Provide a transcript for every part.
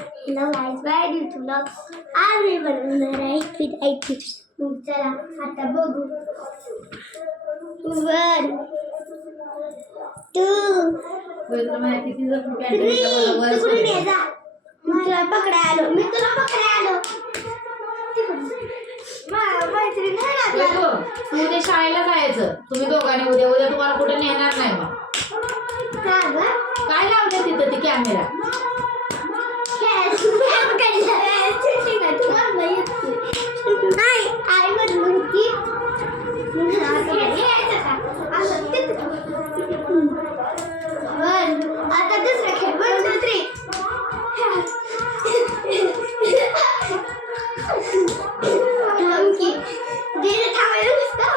Hello guys, welcome to vlog. आम्ही बनवणार आहे फिरायची. चला आता बघू. 1 2 तुला पकडायला आलो. मी तुला पकडायला आलो. उद्या शाळेला जायचं तुम्ही दोघांनी. उद्या तुम्हाला कुठे नेणार नाही. मग काय लावलं तिथं ती कॅमेरा? नाही आई म्हणून की आता दुसरा खेळ 1 2 3 की दीड थांबायला नुसतं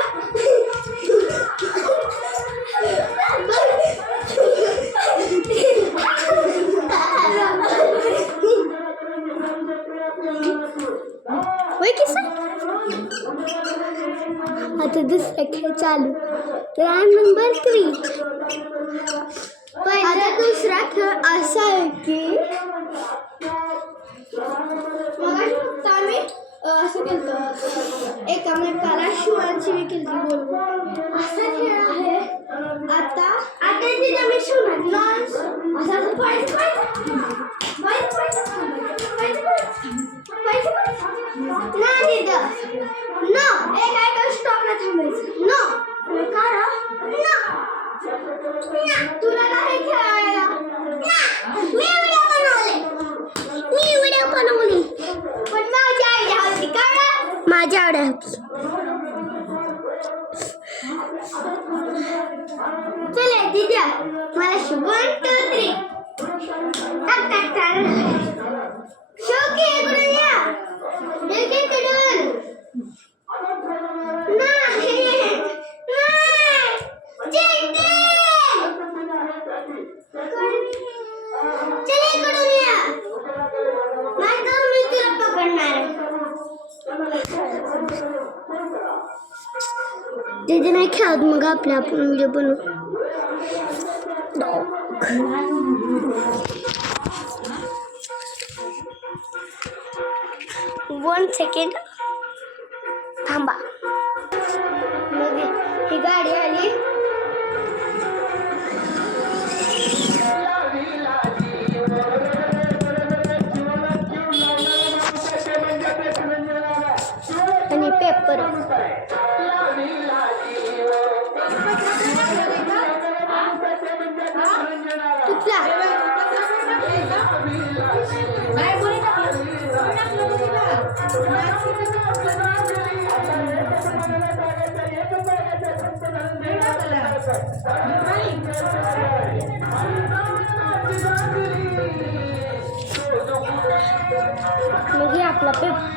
आता दुसरा खेळ चालू. Round number 3. आता दुसरा खेळ असा आहे की आम्ही असं केलं एकामेकाला शिवाची केली बोलून असा खेळ आहे. आता तिथं मी शिवणार असं नाही तिथं नो एक स्टॉपला थांबायचं. नो करा नो तुला नाही खेळायला. मी व्हिडिओ बनवले पण माझी आयडिया होती. कळलं? माझी आयडिया होती. चला दिद्या मला 1 2 3 टाक टाक टाक शोके इकडून या. इकडून नाही चिंटे चल इकडून या. माझं मी तुला पकडणार. दीदी नाही खेळत मग आपण व्हिडिओ बनवू. 1 सेकंड थांबा. मग ही गाडी आली. आणि पेपर तुटला. मग आपला पेपर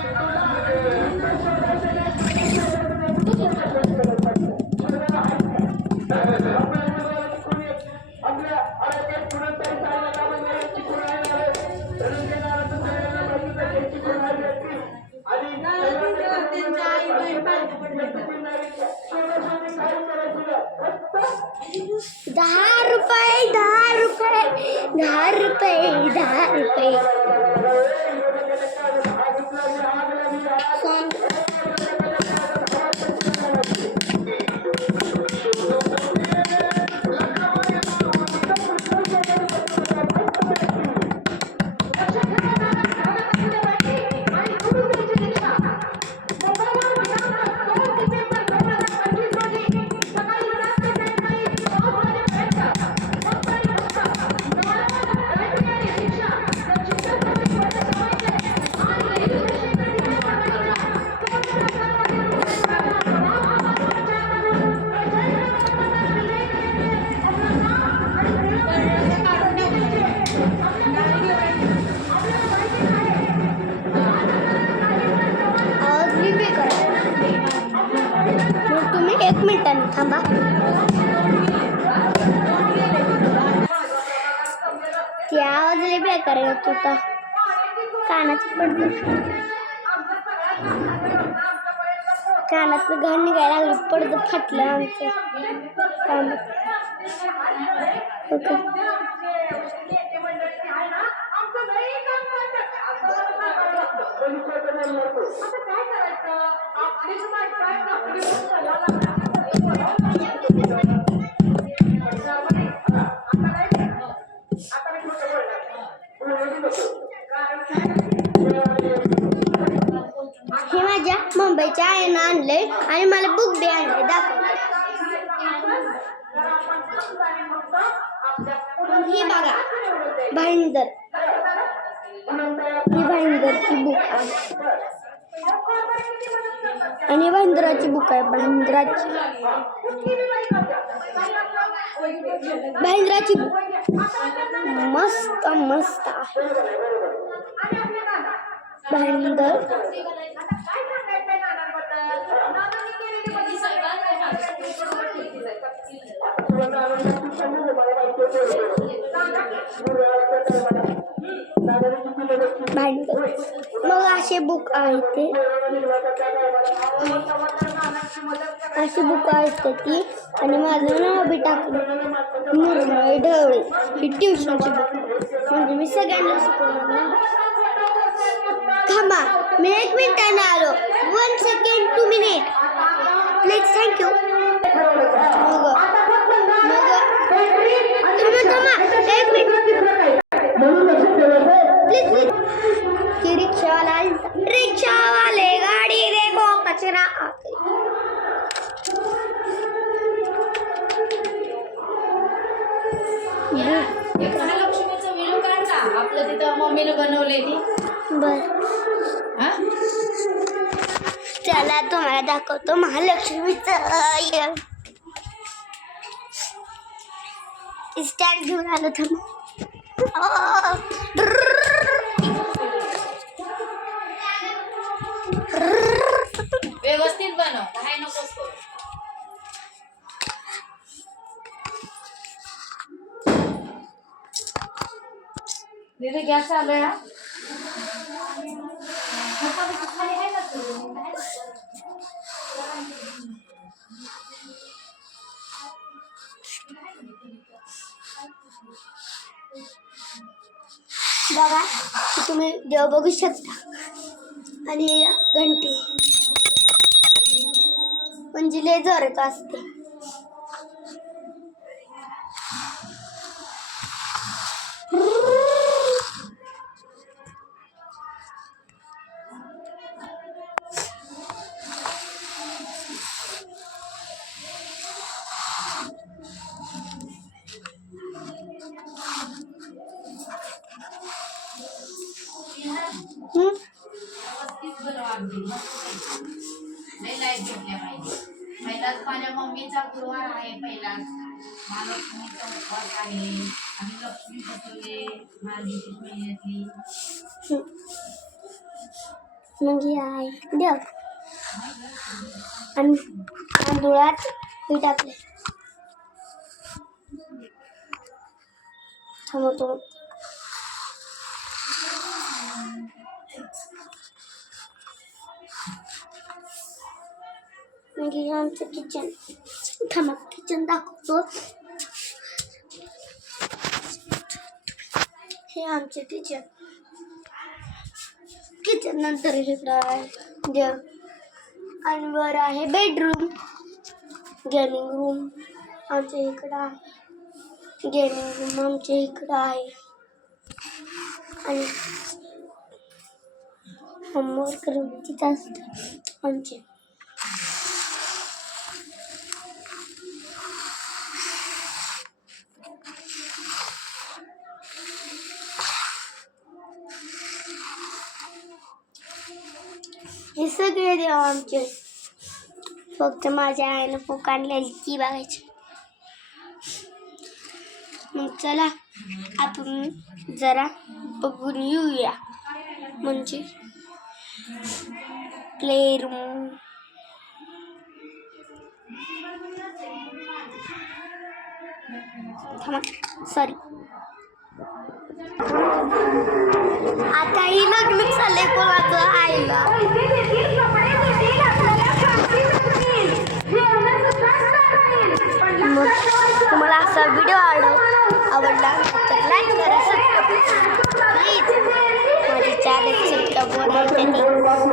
₹10 1 मिनिटाने थांबा. ती आवाज लई बेकार येत होता. कानात पडलं. कानातलं घाण निघायला लागलं. पडदं फाटलं आमचं काम. ओके हे माझ्या मुंबईच्या आईनं आणले आणि मला बुक बी आणले दाखव. ही बघा भाईंदर, ही भाईंदरची बुक आहे आणि भाईंदराची बुक आहे. भाईंदराची बुक मस्त मस्त आहे. भाईंदर मग असे बुक आहेत ते, अशी बुक आहेत ती. आणि माझं नाव बी टाकलं निर्मळ ढवळे. ही ट्युशनची बुक म्हणजे मी सगळ्यांना शिकवणार ना. थांबा मी 1 मिनिटाने आलो. 1 सेकंड 2 मिनिट प्लीज. थँक्यू. मग थांबा 1 मिनिट प्लीज. की रिक्षावाले गाडी देखो कचरा आते. महालक्ष्मीचं व्हिडिओ काढ ना आपलं तिथं मम्मीनं बनवलंय ती. बर चला तुम्हाला दाखवतो महालक्ष्मीचं स्टँड घेऊन आलो. व्यवस्थित बनव काय नकोस करू. दीदी गॅस चालू आहे. बघा तुम्ही देव बघू शकता. आणि घंटी म्हणजे लय जोरात असते. पहिलाच माझ्या मम्मीचा गुरुवार आहे. पहिलाच महालक्ष्मीचा उपवास आहे. आम्ही लक्ष्मी बसवले मार्गशीर्ष महिन्यातली. मग आहे देव आणि तांदुळात हे टाकले. थांबवतो. म्हणजे आमचं किचन. थांबा किचन दाखवतो. हे आमचे किचन. किचन नंतर इकडं आहे देव आणि वर आहे बेडरूम. गेमिंग रूम आमच्या इकडं आहे. गेमिंग रूम आमच्या इकडं आहे. आणि होमवर्क रूम तिथं असते आमचे. हे सगळे देव आमचे. फक्त माझ्या आईनं पोक आणलेली ती बघायची. मग चला आपण जरा बघून येऊया. म्हणजे प्ले रूम. सॉरी आता ही लग्न चाललंय कोणाचं आईला. मग तुम्हाला असा व्हिडिओ आवडला तर लाईक करा. Subscribe please. माझी चॅनल सबस्क्राईब देवाची